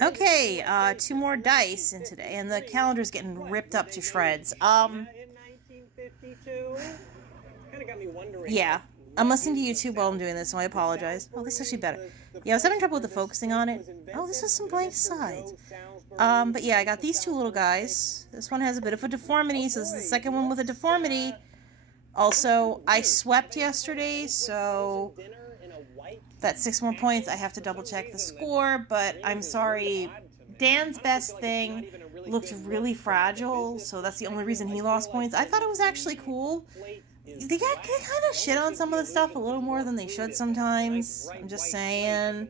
Okay, two more dice in today, and the calendar's getting ripped up to shreds. Yeah. I'm listening to YouTube while I'm doing this, so I apologize. Oh, this is actually better. Yeah, I was having trouble with the focusing on it. Oh, this has some blank sides. But yeah, I got these two little guys. This one has a bit of a deformity, so this is the second one with a deformity. Also, I swept yesterday, so that's 6 more points. I have to double check the score, but I'm sorry. Dan's best thing looked really fragile, so that's the only reason he lost points. I thought it was actually cool. They kind of shit on some of the stuff a little more than they should sometimes. I'm just saying.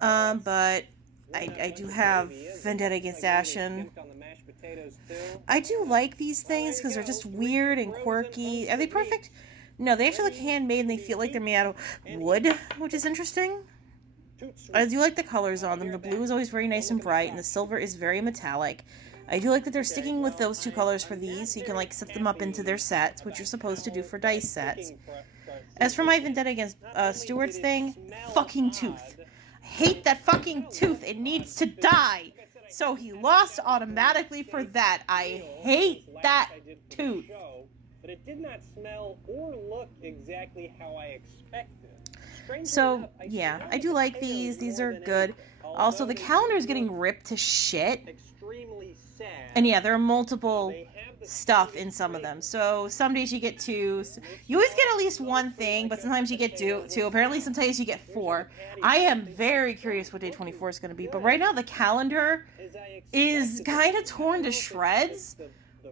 But I do have Vendetta Against Ashen. I do like these things because they're just weird and quirky. Are they perfect? No, they actually look handmade and they feel like they're made out of wood, which is interesting. I do like the colors on them. The blue is always very nice and bright, and the silver is very metallic. I do like that they're sticking with those two colors for these, so you can like set them up into their sets, which you're supposed to do for dice sets. As for my Vendetta Against Stewart's thing, fucking tooth. I hate that fucking tooth. It needs to die. So he lost automatically for that. I hate that tooth. But it did not smell or look exactly how I expected. So, yeah, I do like these. These are good. Also, the calendar is getting ripped to shit. And yeah, there are multiple stuff in some of them. So some days you get two. You always get at least one thing, but sometimes you get two. Apparently sometimes you get four. I am very curious what day 24 is going to be. But right now the calendar is kind of torn to shreds.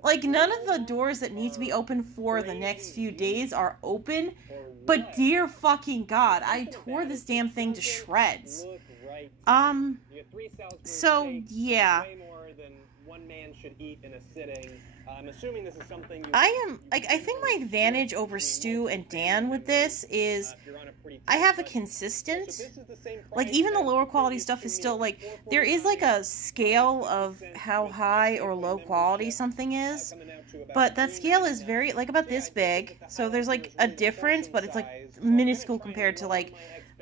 Like, none of the doors that need to be open for the next few days are open. But dear fucking God, I tore this damn thing to shreds. So, yeah. One man should eat in a sitting. I'm assuming this is something I think my advantage over Stu and Dan with this is I have a consistent, like, even the lower quality stuff is still, like, there is, like, a scale of how high or low quality something is, but that scale is very, like, about this big, so there's, like, a difference, but it's, like, minuscule compared to, like,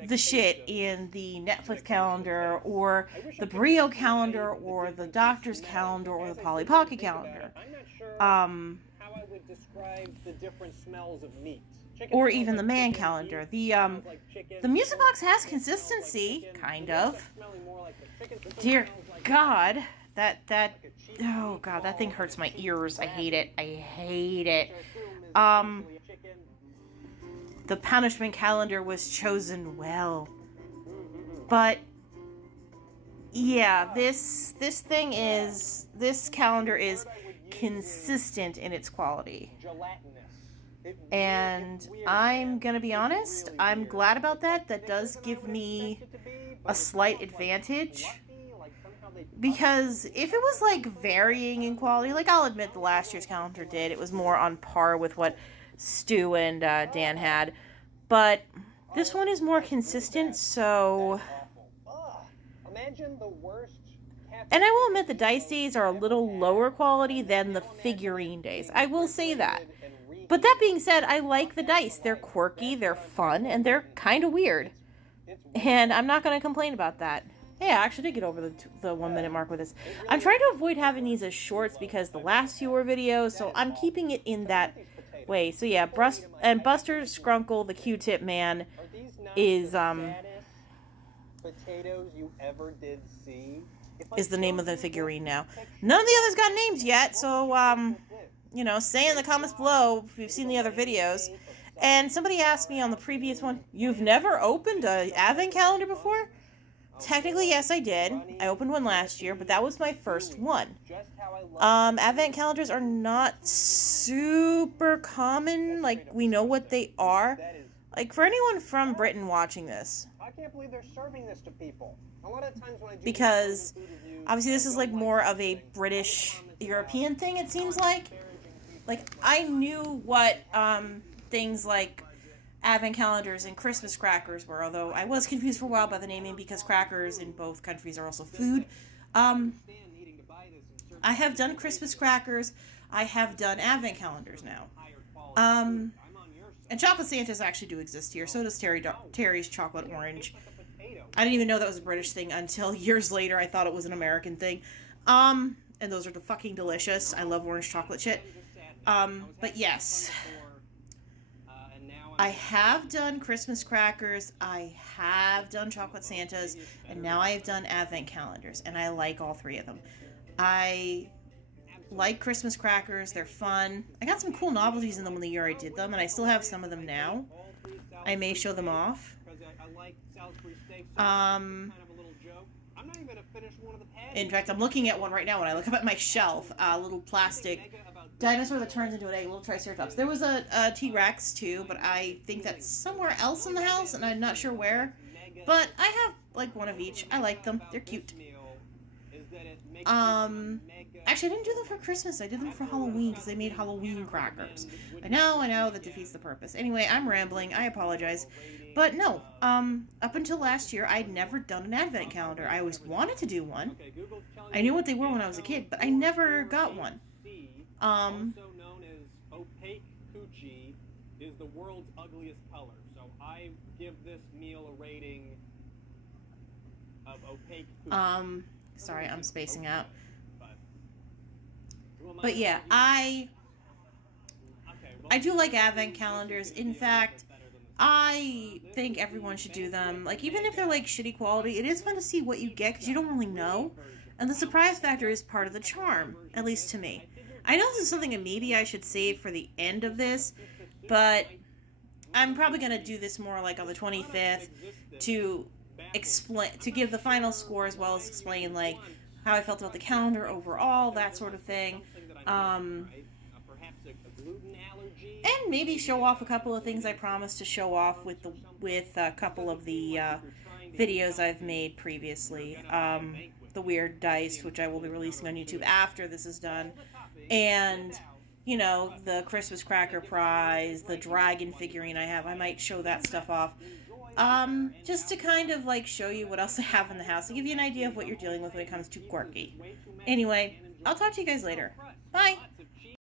the shit in the Netflix calendar or the Brio calendar or the doctor's calendar or the Polly Pocket calendar. How I would describe the different smells of meat. Or even the man calendar. The music box has consistency, kind of. Dear God, oh God, that thing hurts my ears. I hate it. I hate it. The punishment calendar was chosen well. But yeah, this calendar is consistent in its quality. And I'm gonna be honest, I'm glad about that. That does give me a slight advantage. Because if it was like varying in quality, like I'll admit the last year's calendar did, it was more on par with what Stu and Dan had. But this one is more consistent, so... Imagine the worst. And I will admit the dice days are a little lower quality than the figurine days. I will say that. But that being said, I like the dice. They're quirky, they're fun, and they're kind of weird. And I'm not going to complain about that. Hey, I actually did get over the 1 minute mark with this. I'm trying to avoid having these as shorts because the last few were videos, so I'm keeping it in that way. So yeah, Buster Skrunkle, the Q-tip man, is potatoes you ever did see is the name of the figurine now. None of the others got names yet, so say in the comments below if you've seen the other videos. And somebody asked me on the previous one, you've never opened an advent calendar before? Technically, yes, I did. I opened one last year, but that was my first one. Advent calendars are not super common. Like, we know what they are. Like, for anyone from Britain watching this. I can't believe they're serving this to people. A lot of times when I do because, obviously, this is, like, more of a British, European thing, it seems like. Like, I knew what, things like Advent calendars and Christmas crackers were, although I was confused for a while by the naming because crackers in both countries are also food. I have done Christmas crackers. I have done Advent calendars now. And chocolate Santas actually do exist here. So does Terry's chocolate orange. I didn't even know that was a British thing until years later. I thought it was an American thing. And those are fucking delicious. I love orange chocolate shit. But yes. I have done Christmas crackers, I have done chocolate Santas, and now I have done advent calendars, and I like all three of them. I like Christmas crackers, they're fun. I got some cool novelties in them in the year I did them, and I still have some of them now. I may show them off. In fact, I'm looking at one right now when I look up at my shelf, a little plastic dinosaur that turns into an egg, a little Triceratops. There was a T-Rex too, but I think that's somewhere else in the house, and I'm not sure where. But I have like one of each. I like them. They're cute. Actually, I didn't do them for Christmas. I did them for Halloween because they made Halloween crackers. I know, that defeats the purpose. Anyway, I'm rambling. I apologize. But no, up until last year, I'd never done an advent calendar. I always wanted to do one. I knew what they were when I was a kid, but I never got one. Also known as opaque coochie, is the world's ugliest color. So I give this meal a rating of opaque coochie. Sorry, I'm spacing out. But yeah, I do like advent calendars. In fact, I think everyone should do them. Like, even if they're like shitty quality, it is fun to see what you get because you don't really know. And the surprise factor is part of the charm, at least to me. I know this is something that maybe I should save for the end of this, but I'm probably going to do this more like on the 25th to give the final score as well as explain like how I felt about the calendar overall, that sort of thing. And maybe show off a couple of things I promised to show off with a couple of the videos I've made previously. The weird dice, which I will be releasing on YouTube after this is done. And, the Christmas cracker prize, the dragon figurine I have, I might show that stuff off. Just to kind of like show you what else I have in the house, to give you an idea of what you're dealing with when it comes to quirky. Anyway, I'll talk to you guys later. Bye!